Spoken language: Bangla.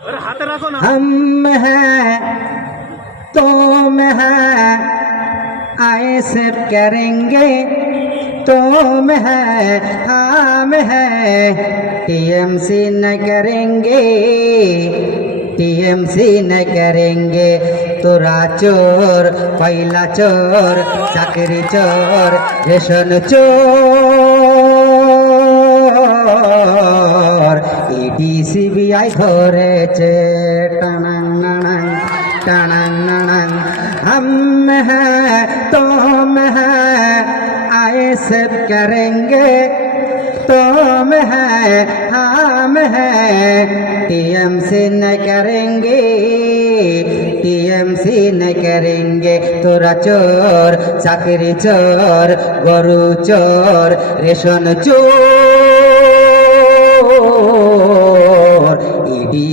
हम हैं तुम हैं आए सिर्फ करेंगे तुम है हम है टीएमसी न करेंगे टीएमसी न करेंगे তোরা চোর পয়লা চোর চাকরি চোর রেশন চোর ইডি সিবিআই ধরেছে টানাং নানাং টানাং নানাং हम हैं तुम हैं आए सब करेंगे तुम है हम है टीएमसी न करेंगे टीएमसी न करेंगे তোরা চোর চাকরি চোর গরু চোর রেশন চোর ইডি